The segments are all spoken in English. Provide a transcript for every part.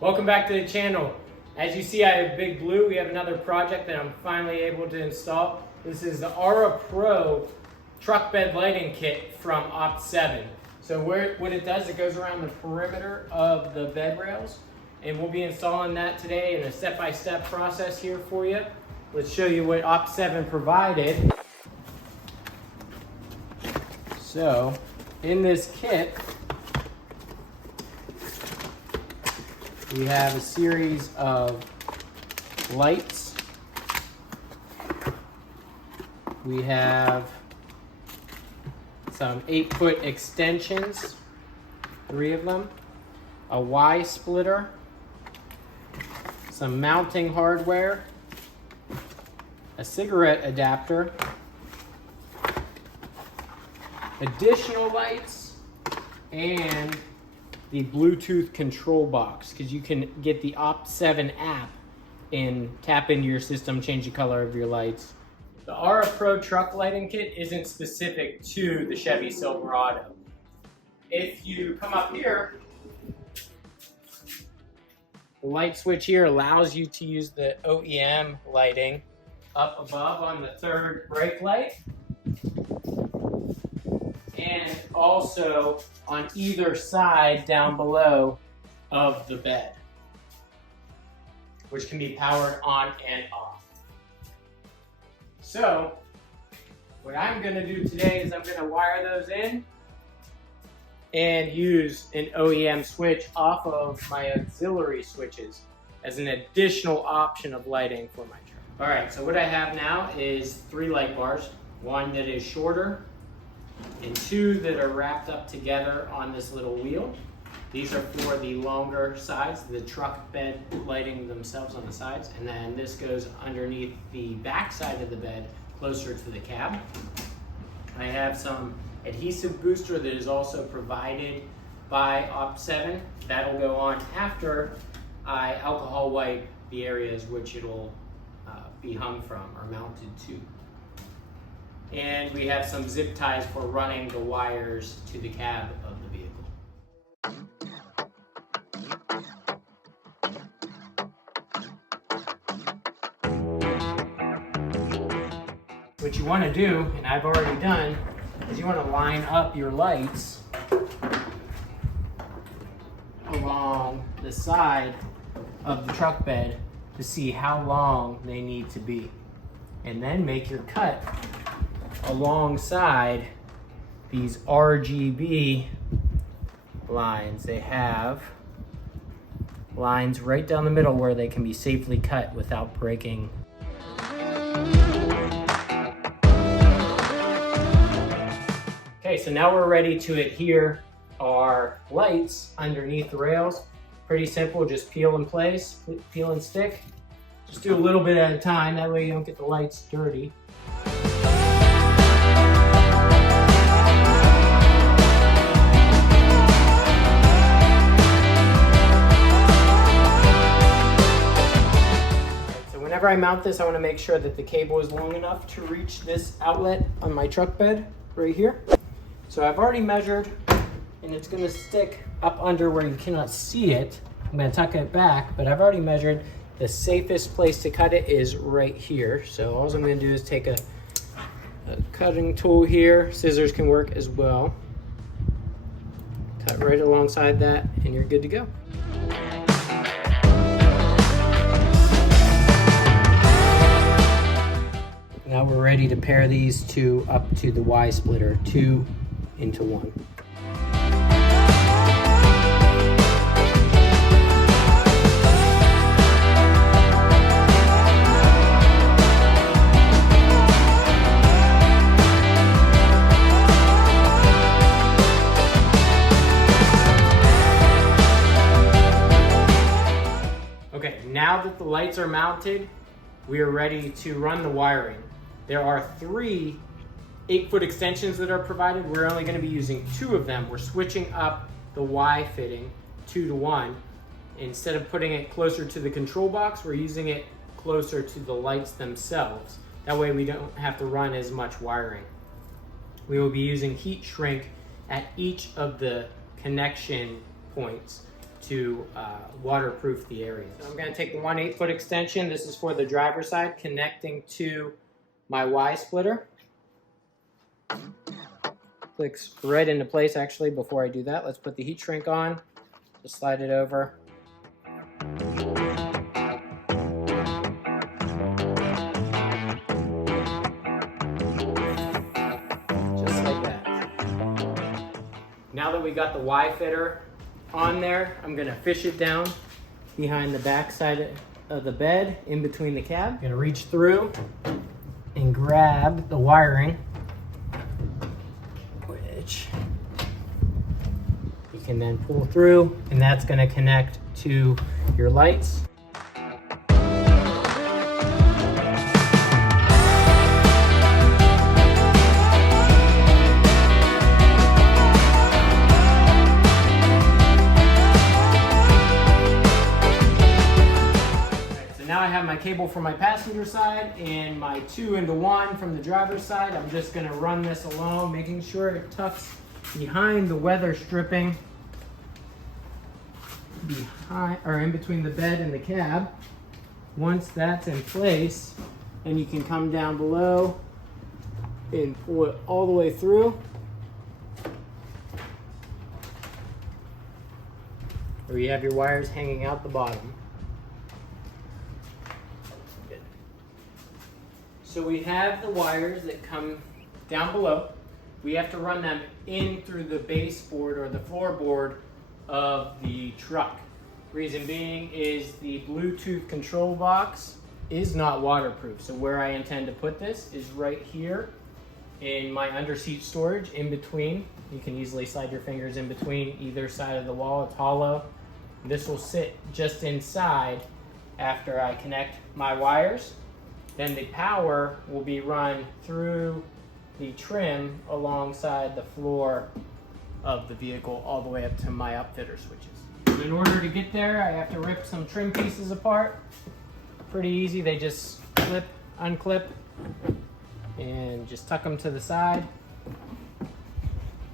Welcome back to the channel. As you see, I have Big Blue. We have another project that I'm finally able to install. This is the Aura Pro truck bed lighting kit from OPT7. So what it does, it goes around the perimeter of the bed rails, and we'll be installing that today in a step-by-step process here for you. Let's show you what OPT7 provided. So in this kit, we have a series of lights. We have some 8-foot extensions, 3 of them, a Y splitter, some mounting hardware, a cigarette adapter, additional lights, and the Bluetooth control box, because you can get the OPT7 app and tap into your system, change the color of your lights. The Aura Pro truck lighting kit isn't specific to the Chevy Silverado. If you come up here, the light switch here allows you to use the OEM lighting up above on the 3rd brake light, and also on either side down below of the bed, which can be powered on and off. So what I'm going to do today is I'm going to wire those in and use an OEM switch off of my auxiliary switches as an additional option of lighting for my truck. All right, so what I have now is 3 light bars, one that is shorter and 2 that are wrapped up together on this little wheel. These are for the longer sides, the truck bed lighting themselves on the sides, and then this goes underneath the back side of the bed closer to the cab. I have some adhesive booster that is also provided by OPT7. That'll go on after I alcohol wipe the areas which it'll be hung from or mounted to. And we have some zip ties for running the wires to the cab of the vehicle. What you want to do, and I've already done, is you want to line up your lights along the side of the truck bed to see how long they need to be. And then make your cut alongside these RGB lines. They have lines right down the middle where they can be safely cut without breaking. Okay, so now we're ready to adhere our lights underneath the rails. Pretty simple, just peel in place, peel and stick. Just do a little bit at a time, that way you don't get the lights dirty. Whenever I mount this, I want to make sure that the cable is long enough to reach this outlet on my truck bed right here. So I've already measured, and it's going to stick up under where you cannot see it. I'm going to tuck it back, but I've already measured. The safest place to cut it is right here. So all I'm going to do is take a cutting tool here. Scissors can work as well. Cut right alongside that, and you're good to go. Now we're ready to pair these 2 up to the Y splitter, 2 into 1. Okay, now that the lights are mounted, we are ready to run the wiring. There are 3 8-foot extensions that are provided. We're only going to be using 2 of them. We're switching up the Y fitting 2 to 1. Instead of putting it closer to the control box, we're using it closer to the lights themselves. That way we don't have to run as much wiring. We will be using heat shrink at each of the connection points to waterproof the area. So I'm going to take the 1/8 foot extension. This is for the driver's side, connecting to my Y splitter. Clicks right into place. Actually, before I do that, let's put the heat shrink on. Just slide it over. Just like that. Now that we got the Y fitter on there, I'm gonna fish it down behind the back side of the bed, in between the cab. I'm gonna reach through and grab the wiring, which you can then pull through, and that's gonna connect to your lights. Now I have my cable for my passenger side and my 2-into-1 from the driver's side. I'm just gonna run this along, making sure it tucks behind the weather stripping, behind or in between the bed and the cab. Once that's in place, then you can come down below and pull it all the way through. Or you have your wires hanging out the bottom. So we have the wires that come down below. We have to run them in through the baseboard or the floorboard of the truck. Reason being is the Bluetooth control box is not waterproof. So where I intend to put this is right here in my underseat storage, in between. You can easily slide your fingers in between either side of the wall. It's hollow. This will sit just inside after I connect my wires. Then the power will be run through the trim alongside the floor of the vehicle all the way up to my Upfitter switches. In order to get there, I have to rip some trim pieces apart. Pretty easy, they just clip, unclip, and just tuck them to the side.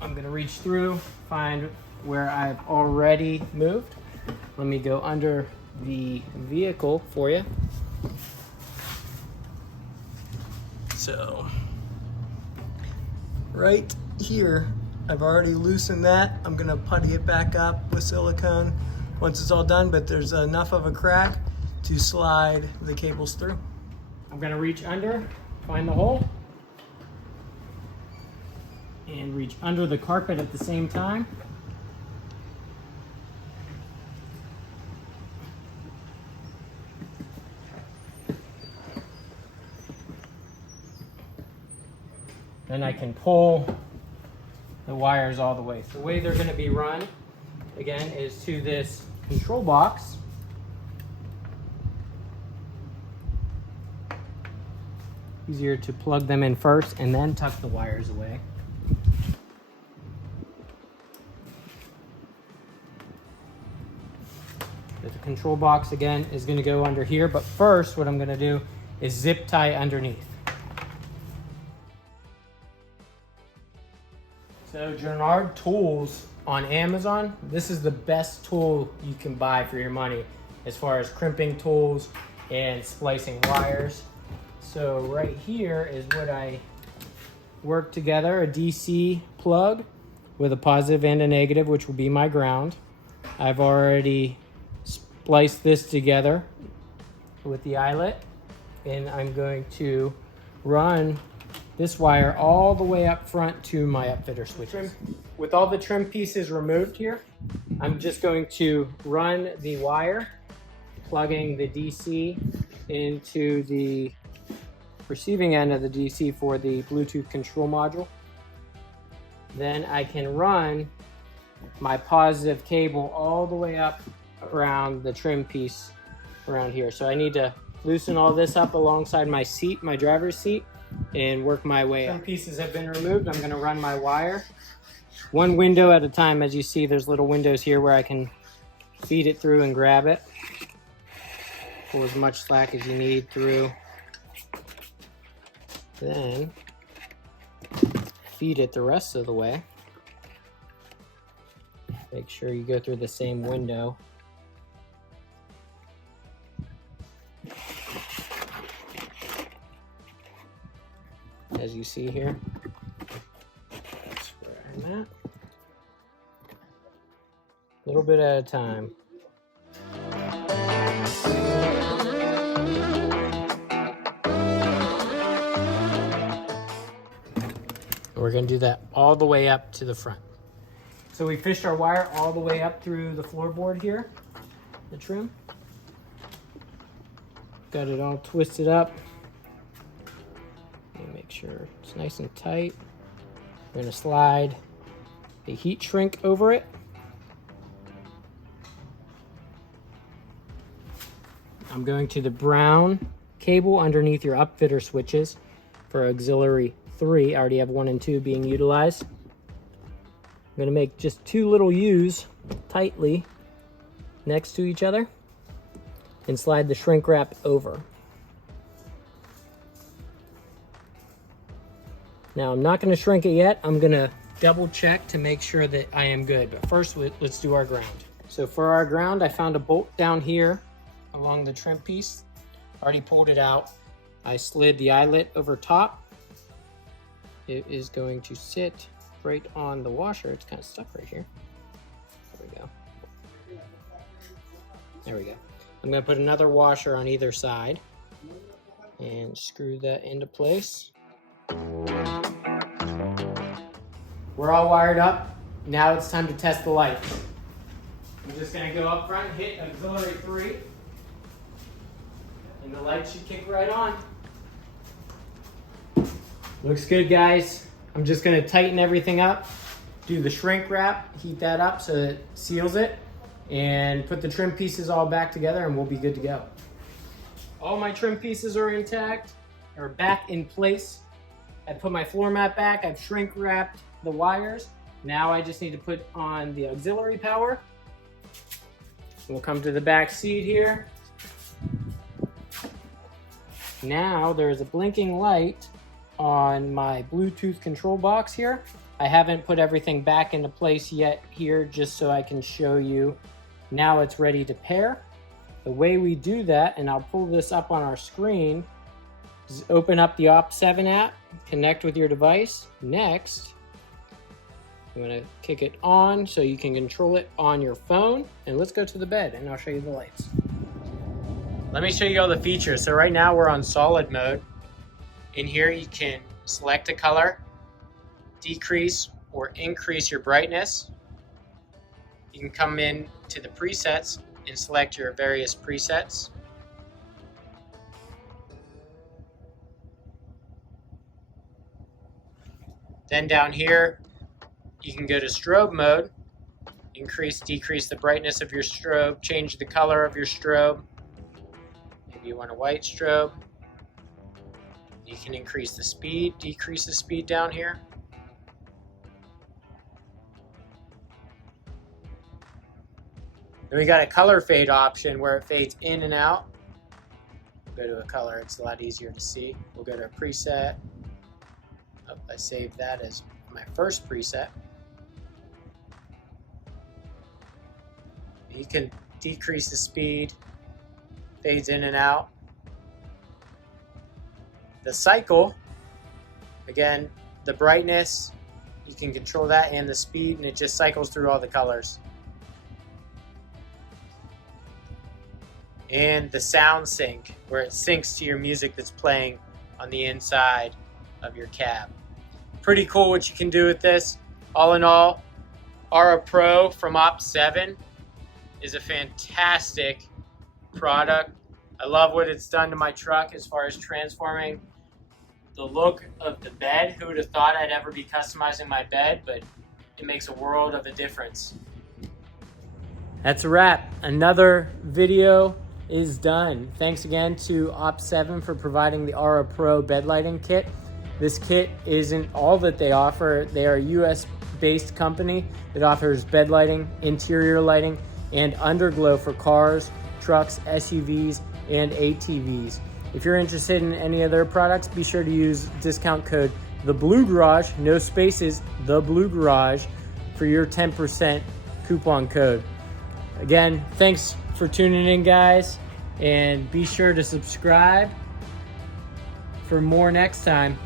I'm gonna reach through, find where I've already moved. Let me go under the vehicle for you. So, right here, I've already loosened that. I'm gonna putty it back up with silicone once it's all done, but there's enough of a crack to slide the cables through. I'm gonna reach under, find the hole, and reach under the carpet at the same time. Then I can pull the wires all the way. So the way they're going to be run, again, is to this control box. Easier to plug them in first and then tuck the wires away. The control box, again, is going to go under here, but first what I'm going to do is zip tie underneath. So Gennard Tools on Amazon, this is the best tool you can buy for your money as far as crimping tools and splicing wires. So right here is what I worked together, a DC plug with a positive and a negative, which will be my ground. I've already spliced this together with the eyelet, and I'm going to run this wire all the way up front to my Upfitter switches. With all the trim pieces removed here, I'm just going to run the wire, plugging the DC into the receiving end of the DC for the Bluetooth control module. Then I can run my positive cable all the way up around the trim piece around here. So I need to loosen all this up alongside my seat, my driver's seat, and work my way up. Some pieces have been removed. I'm going to run my wire one window at a time. As you see, there's little windows here where I can feed it through and grab it. Pull as much slack as you need through. Then feed it the rest of the way. Make sure you go through the same window. As you see here, that's where I'm at. A little bit at a time. We're going to do that all the way up to the front. So we fished our wire all the way up through the floorboard here, the trim. Got it all twisted up. Let me make sure it's nice and tight. We're going to slide the heat shrink over it. I'm going to the brown cable underneath your Upfitter switches for auxiliary 3. I already have 1 and 2 being utilized. I'm going to make just 2 little U's tightly next to each other and slide the shrink wrap over. Now I'm not going to shrink it yet. I'm going to double check to make sure that I am good. But first, let's do our ground. So for our ground, I found a bolt down here along the trim piece. Already pulled it out. I slid the eyelet over top. It is going to sit right on the washer. It's kind of stuck right here. There we go. There we go. I'm going to put another washer on either side and screw that into place. We're all wired up. Now it's time to test the lights. I'm just going to go up front, hit auxiliary 3, and the light should kick right on. Looks good, guys. I'm just going to tighten everything up, do the shrink wrap, heat that up so that it seals it, and put the trim pieces all back together and we'll be good to go. All my trim pieces are intact, or back in place. I put my floor mat back, I've shrink wrapped the wires. Now I just need to put on the auxiliary power. We'll come to the back seat here. Now there's a blinking light on my Bluetooth control box here. I haven't put everything back into place yet here, just so I can show you. Now it's ready to pair. The way we do that, and I'll pull this up on our screen, is open up the OPT7 app, connect with your device. Next, I'm gonna kick it on so you can control it on your phone. And let's go to the bed and I'll show you the lights. Let me show you all the features. So right now we're on solid mode. In here you can select a color, decrease or increase your brightness. You can come in to the presets and select your various presets. Then down here, you can go to strobe mode, increase, decrease the brightness of your strobe, change the color of your strobe. Maybe you want a white strobe. You can increase the speed, decrease the speed down here. Then we got a color fade option where it fades in and out. Go to a color, it's a lot easier to see. We'll go to a preset. Oh, I saved that as my first preset. You can decrease the speed, fades in and out. The cycle, again, the brightness, you can control that, and the speed, and it just cycles through all the colors. And the sound sync, where it syncs to your music that's playing on the inside of your cab. Pretty cool what you can do with this. All in all, Aura Pro from OPT7 is a fantastic product. I love what it's done to my truck as far as transforming the look of the bed. Who would have thought I'd ever be customizing my bed, but it makes a world of a difference. That's a wrap. Another video is done. Thanks again to OPT7 for providing the Aura Pro bed lighting kit. This kit isn't all that they offer. They are a US-based company that offers bed lighting, interior lighting, and underglow for cars, trucks, SUVs, and ATVs. If you're interested in any of their products, be sure to use discount code TheBlueGarage, no spaces, TheBlueGarage, for your 10% coupon code. Again, thanks for tuning in, guys, and be sure to subscribe for more next time.